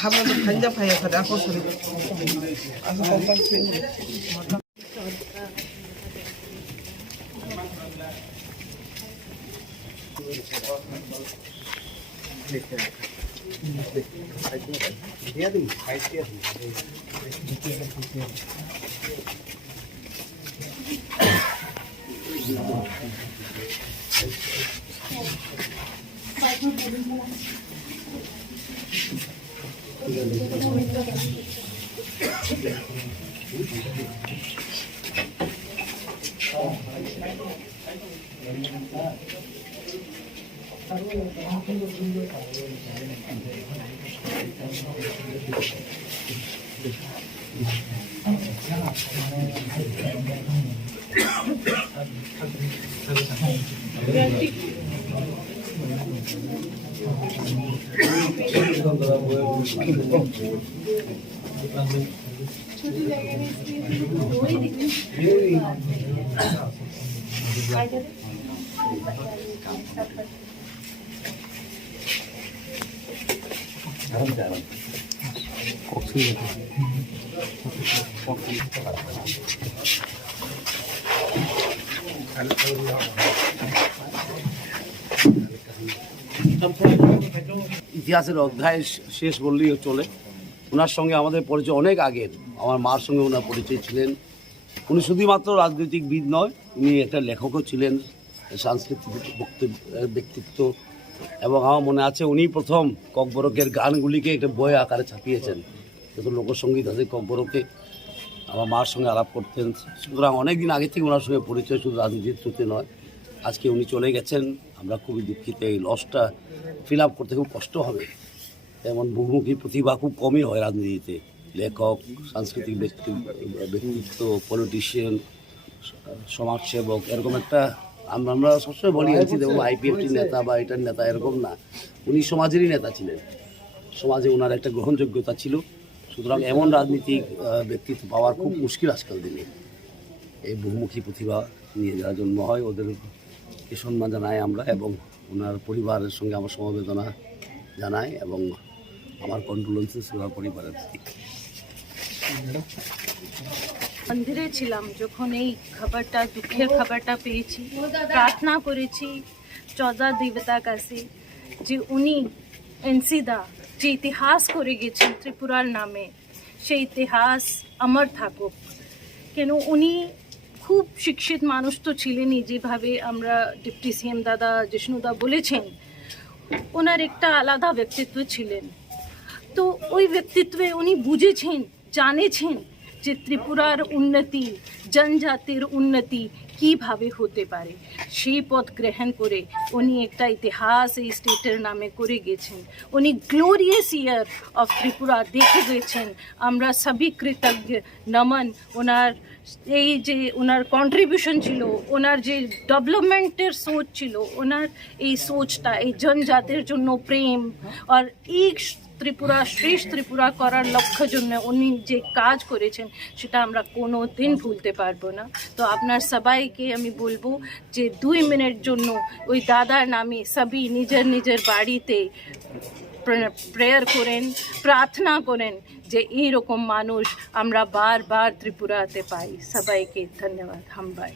한번도 간접하여 가라고 소리. 아주 건강해. ইতিহাসের অধ্যায় শেষ বললেই চলে। ওনার সঙ্গে আমাদের পরিচয় অনেক আগের। আমার মার সঙ্গে ওনার পরিচয় ছিলেন। উনি শুধুমাত্র রাজনৈতিকবিদ নয়, উনি একটা লেখকও ছিলেন, সাংস্কৃতিক ব্যক্তিত্ব। এবং আমার মনে আছে উনি প্রথম ককবরকের গানগুলিকে একটা বই আকারে ছাপিয়েছেন। যেহেতু লোকসঙ্গীত আছে ককবরকে, আমার মার সঙ্গে আলাপ করতেন। সুতরাং অনেক দিন আগে থেকে ওনার সঙ্গে পরিচয়, শুধু রাজনীতির থ্রুতে নয়। আজকে উনি চলে গেছেন, আমরা খুবই দুঃখিত। এই লসটা ফিল আপ করতে খুব কষ্ট হবে। এমন বহুমুখী প্রতিভা খুব কমই হয় রাজনীতিতে। লেখক, সাংস্কৃতিক ব্যক্তিত্ব, পলিটিশিয়ান, সমাজসেবক, এরকম একটা আমরা সবসময় বলি আছি যেমন আইপিএফটির নেতা বা এটার নেতা, এরকম না। উনি সমাজেরই নেতা ছিলেন। সমাজে ওনার একটা গ্রহণযোগ্যতা ছিল। সুতরাং এমন রাজনীতিক ব্যক্তিত্ব পাওয়ার খুব মুশকিল আজকাল দিনে। এই বহুমুখী প্রতিভা নিয়ে যারা জন্ম হয় ওদেরকে সম্মান জানাই আমরা, এবং ওনার পরিবারের সঙ্গে আমার সমবেদনা জানাই, এবং আমার কন্ডোলেন্সেস ওনার পরিবারের প্রতি। মন্দিরে ছিলাম যখন এই খবরটা, দুঃখের খবরটা পেয়েছি, প্রার্থনা করেছি 14 দেবতার কাছে যে উনি এনসিদা যে ইতিহাস করে গেছেন ত্রিপুরার নামে, সেই ইতিহাস অমর থাকুক। কেন উনি খুব শিক্ষিত মানুষ তো ছিলেনই, যেভাবে আমরা ডিপটি সিএম দাদা জিষ্ণুদা বলেছেন, ওনার একটা আলাদা ব্যক্তিত্ব ছিলেন। তো ওই ব্যক্তিত্বে উনি বুঝেছেন, জানেছেন যে ত্রিপুরার উন্নতি, জনজাতির উন্নতি কীভাবে হতে পারে। সেই পথ গ্রহণ করে উনি একটা ইতিহাস এই স্টেটের নামে করে গেছেন। উনি গ্লোরিয়াস ইয়ার অফ ত্রিপুরা দেখে গেছেন। আমরা সবই কৃতজ্ঞ, নমন। ওনার এই যে ওনার কন্ট্রিবিউশন ছিল, ওনার যে ডেভেলপমেন্টের সোচ ছিল, ওনার এই সোচটা, এই জনজাতির জন্য প্রেম আর এই ত্রিপুরা, শ্রেষ্ঠ ত্রিপুরা করার লক্ষ্য জন্য উনি যে কাজ করেছেন সেটা আমরা কোনো দিন ভুলতে পারবো না। তো আপনার সবাইকে আমি বলবো যে 2 মিনিট জন্য ওই দাদার নামে সবই নিজের নিজের বাড়িতে প্রেয়ার করেন, প্রার্থনা করেন যে এইরকম মানুষ আমরা বারবার ত্রিপুরাতে পাই। সবাইকে ধন্যবাদ। হামবাই।